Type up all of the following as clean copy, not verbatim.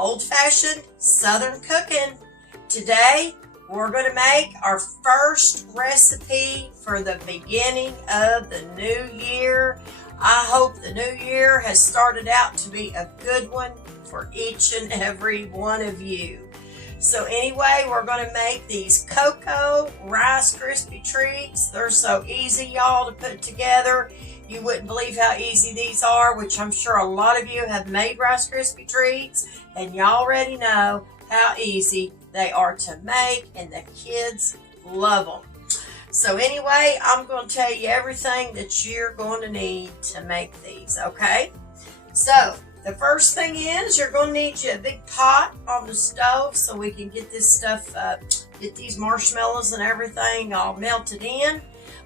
old-fashioned Southern cooking. Today, we're going to make our first recipe for the beginning of the new year. I hope the new year has started out to be a good one for each and every one of you. So anyway, we're going to make these Cocoa Rice Krispie Treats. They're so easy, y'all, to put together. You wouldn't believe how easy these are, which I'm sure a lot of you have made Rice Krispie Treats, and y'all already know how easy they are to make, and the kids love them. So anyway, I'm going to tell you everything that you're going to need to make these, okay? So the first thing is you're going to need you a big pot on the stove so we can get this stuff, get these marshmallows and everything all melted in.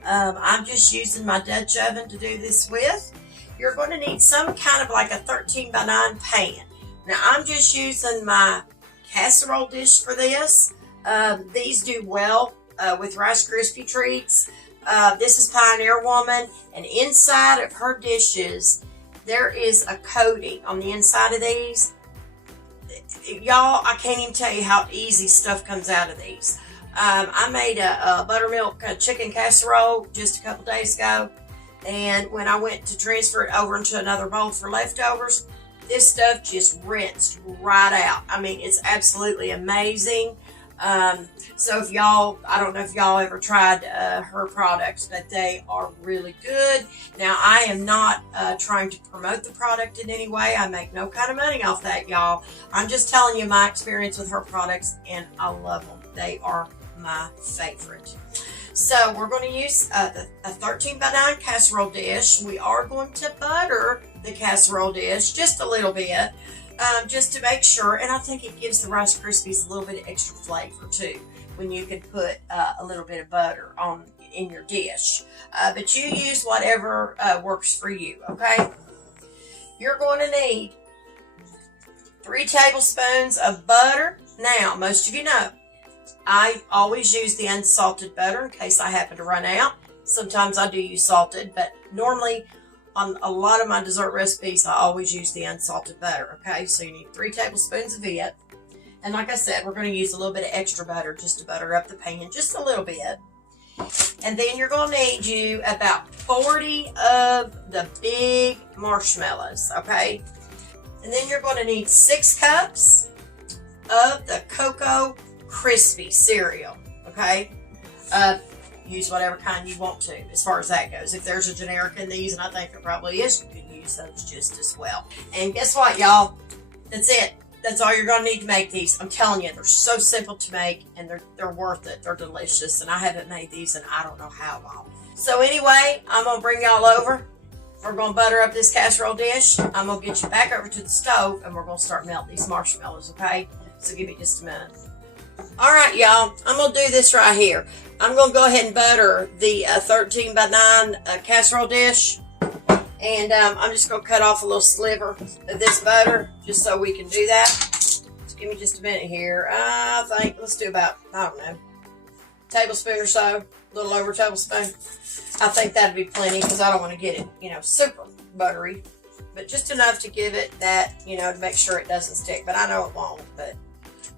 I'm just using my Dutch oven to do this with. You're going to need some kind of like a 13 by 9 pan. Now I'm just using my casserole dish for this. These do well with Rice Krispie Treats. This is Pioneer Woman, and inside of her dishes there is a coating on the inside of these. Y'all, I can't even tell you how easy stuff comes out of these. I made a buttermilk chicken casserole just a couple days ago, and when I went to transfer it over into another bowl for leftovers, this stuff just rinsed right out. I mean, it's absolutely amazing. So if y'all, I don't know if y'all ever tried her products, but they are really good. Now, I am not trying to promote the product in any way. I make no kind of money off that, y'all. I'm just telling you my experience with her products, and I love them. They are my favorite. So we're going to use a 13 by 9 casserole dish. We are going to butter the casserole dish just a little bit, just to make sure. And I think it gives the Rice Krispies a little bit of extra flavor too, when you can put a little bit of butter in your dish. But you use whatever works for you, okay? You're going to need 3 tablespoons of butter. Now, most of you know, I always use the unsalted butter in case I happen to run out. Sometimes I do use salted, but normally on a lot of my dessert recipes, I always use the unsalted butter, okay? So you need 3 tablespoons of it. And like I said, we're going to use a little bit of extra butter just to butter up the pan, just a little bit. And then you're going to need you about 40 of the big marshmallows, okay? And then you're going to need 6 cups of the Cocoa Krispie cereal, okay? Use whatever kind you want to as far as that goes. If there's a generic in these, and I think there probably is, you can use those just as well. And guess what, y'all? That's it. That's all you're going to need to make these. I'm telling you, they're so simple to make, and they're worth it. They're delicious, and I haven't made these in I don't know how long. So anyway, I'm going to bring y'all over. We're going to butter up this casserole dish. I'm going to get you back over to the stove, and we're going to start melting these marshmallows, okay? So give me just a minute. All right, y'all, I'm going to do this right here. I'm going to go ahead and butter the 13 by 9 casserole dish. And I'm just going to cut off a little sliver of this butter just so we can do that. Just give me just a minute here. I think, let's do about, I don't know, tablespoon or so. A little over a tablespoon. I think that'd be plenty because I don't want to get it, you know, super buttery. But just enough to give it that, you know, to make sure it doesn't stick. But I know it won't, but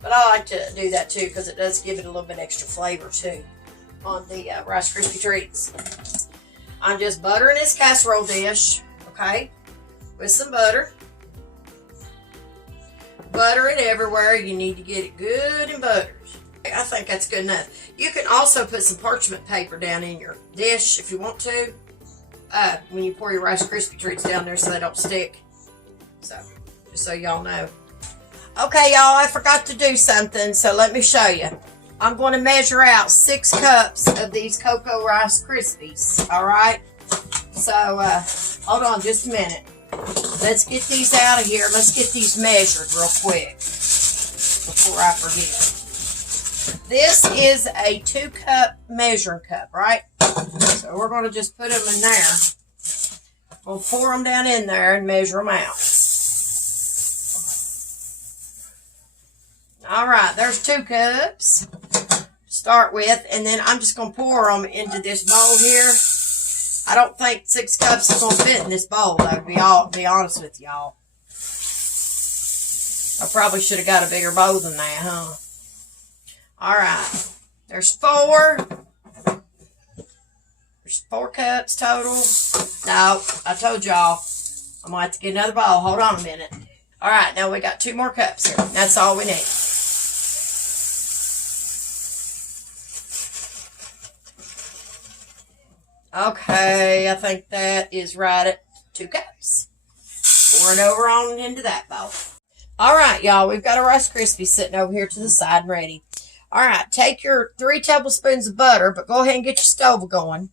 I like to do that too because it does give it a little bit extra flavor too on the Rice Krispie Treats. I'm just buttering this casserole dish, okay, with some butter. Butter it everywhere. You need to get it good and buttered. I think that's good enough. You can also put some parchment paper down in your dish if you want to when you pour your Rice Krispie Treats down there so they don't stick. So, just so y'all know. Okay, y'all, I forgot to do something, so let me show you. I'm going to measure out 6 cups of these Cocoa Rice Krispies, all right? So, hold on just a minute. Let's get these out of here. Let's get these measured real quick before I forget. This is a 2-cup measuring cup, right? So we're going to just put them in there. We'll pour them down in there and measure them out. All right, there's 2 cups to start with, and then I'm just going to pour them into this bowl here. I don't think 6 cups is going to fit in this bowl, though, to be honest with y'all. I probably should have got a bigger bowl than that, huh? All right. There's 4. There's 4 cups total. No, I told y'all I'm going to have to get another bowl. Hold on a minute. All right, now we got 2 more cups here. That's all we need. Okay, I think that is right at 2 cups. Pour it over on into that bowl. All right, y'all, we've got a Rice Krispie sitting over here to the side ready. All right, take your 3 tablespoons of butter, but go ahead and get your stove going.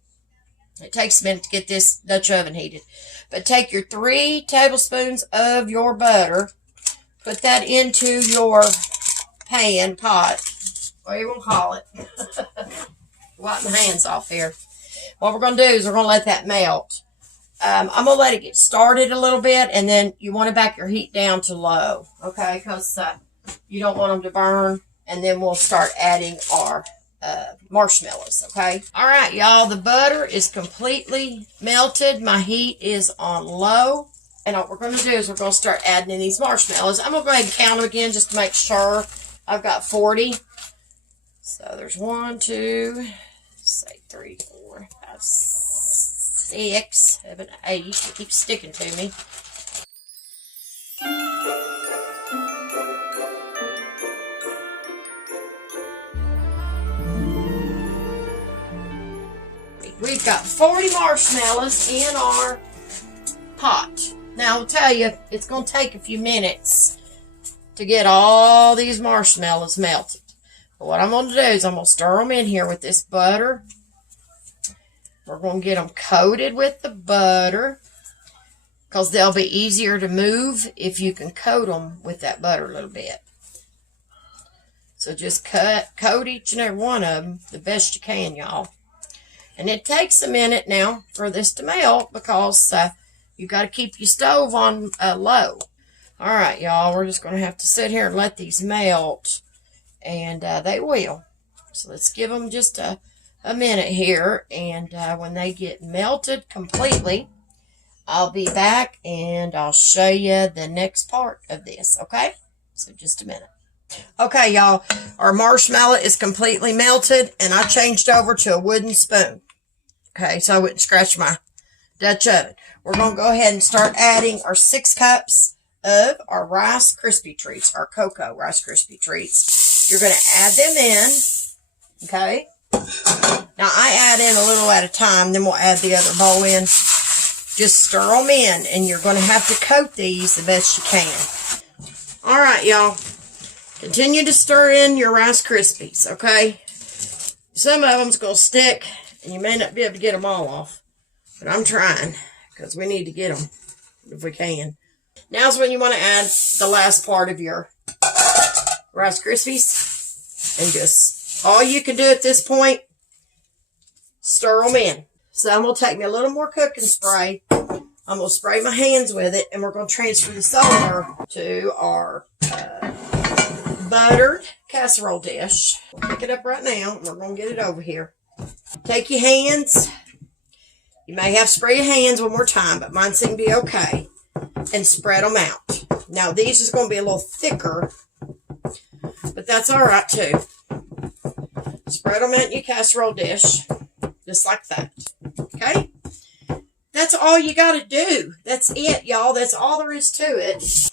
It takes a minute to get this Dutch oven heated. But take your 3 tablespoons of your butter, put that into your pan, pot, whatever you want to call it. Wipe my hands off here. What we're going to do is we're going to let that melt. I'm going to let it get started a little bit, and then you want to back your heat down to low, okay, because you don't want them to burn, and then we'll start adding our marshmallows, okay? All right, y'all, the butter is completely melted. My heat is on low, and what we're going to do is we're going to start adding in these marshmallows. I'm going to go ahead and count them again just to make sure. I've got 40. So there's 1, 2, say 3, 4, 5, 6, 7, 8. It keeps sticking to me. We've got 40 marshmallows in our pot. Now, I'll tell you, it's going to take a few minutes to get all these marshmallows melted. But what I'm going to do is I'm going to stir them in here with this butter. We're going to get them coated with the butter because they'll be easier to move if you can coat them with that butter a little bit. So just coat each and every one of them the best you can, y'all. And it takes a minute now for this to melt because you got to keep your stove on low. All right, y'all, we're just going to have to sit here and let these melt, and they will. So let's give them just a minute here, and when they get melted completely, I'll be back and I'll show you the next part of this, okay? So just a minute. Okay, y'all, our marshmallow is completely melted, and I changed over to a wooden spoon. Okay, so I wouldn't scratch my Dutch oven. We're going to go ahead and start adding our 6 cups of our Rice Krispie Treats, our Cocoa Rice Krispie Treats. You're going to add them in, okay? Now, I add in a little at a time, then we'll add the other bowl in. Just stir them in, and you're going to have to coat these the best you can. All right, y'all. Continue to stir in your Rice Krispies, okay? Some of them's going to stick, and you may not be able to get them all off. But I'm trying, because we need to get them if we can. Now's when you want to add the last part of your Rice Krispies. And just, all you can do at this point, stir them in. So I'm going to take me a little more cooking spray. I'm going to spray my hands with it, and we're going to transfer this over to our buttered casserole dish. We'll pick it up right now, and we're going to get it over here. Take your hands. You may have to spray your hands one more time, but mine seem to be okay. And spread them out. Now, these is going to be a little thicker, but that's all right, too. Spread them out in your casserole dish, just like that. Okay? That's all you got to do. That's it, y'all. That's all there is to it.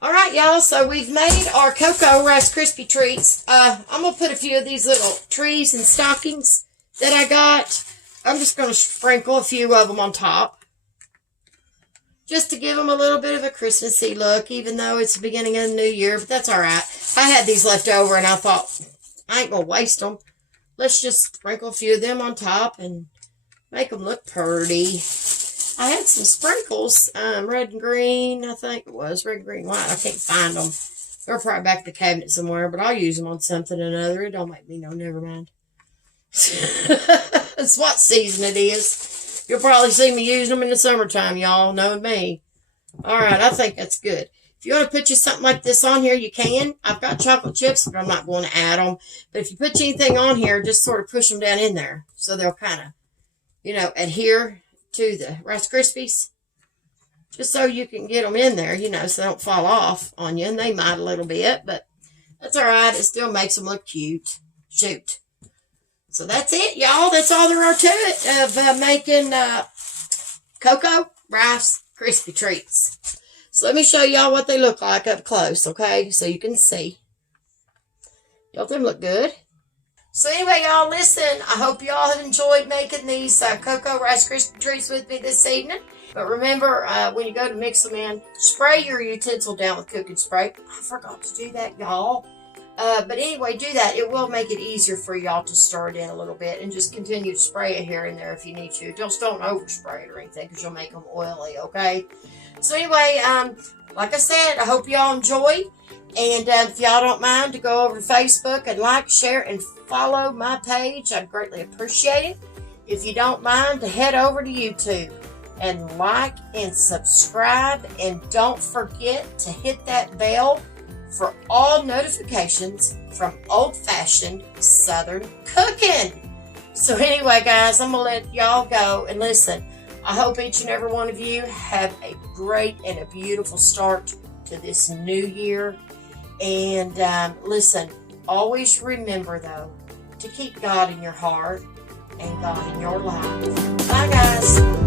All right, y'all, so we've made our Cocoa Rice Krispie Treats. I'm going to put a few of these little trees and stockings that I got. I'm just going to sprinkle a few of them on top. Just to give them a little bit of a Christmassy look, even though it's the beginning of the new year. But that's all right. I had these left over, and I thought, I ain't going to waste them. Let's just sprinkle a few of them on top and make them look pretty. I had some sprinkles, red and green, I think it was. Red, green, white. I can't find them. They're probably back in the cabinet somewhere, but I'll use them on something or another. It don't make me no, never mind. It's what season it is. You'll probably see me using them in the summertime, y'all, knowing me. All right, I think that's good. If you want to put you something like this on here, you can. I've got chocolate chips, but I'm not going to add them. But if you put anything on here, just sort of push them down in there so they'll kind of, adhere to the Rice Krispies. just so you can get them in there, you know, so they don't fall off on you. And they might a little bit, but that's all right. It still makes them look cute. Shoot. So that's it, y'all. That's all there are to it of making Cocoa Rice Krispie Treats. So let me show y'all what they look like up close, okay? So you can see. Y'all them look good. So anyway, y'all, listen. I hope y'all have enjoyed making these Cocoa Rice Krispie Treats with me this evening. But remember, when you go to mix them in, spray your utensil down with cooking spray. I forgot to do that, y'all. But anyway, do that. It will make it easier for y'all to stir it in a little bit. And just continue to spray it here and there if you need to. Just don't overspray it or anything because you'll make them oily, okay? So anyway, like I said, I hope y'all enjoy. And if y'all don't mind to go over to Facebook and like, share, and follow my page, I'd greatly appreciate it. If you don't mind to head over to YouTube and like and subscribe. And don't forget to hit that bell for all notifications from old-fashioned Southern cooking. So anyway, guys, I'm going to let y'all go. And listen, I hope each and every one of you have a great and a beautiful start to this new year. And listen, always remember, though, to keep God in your heart and God in your life. Bye, guys.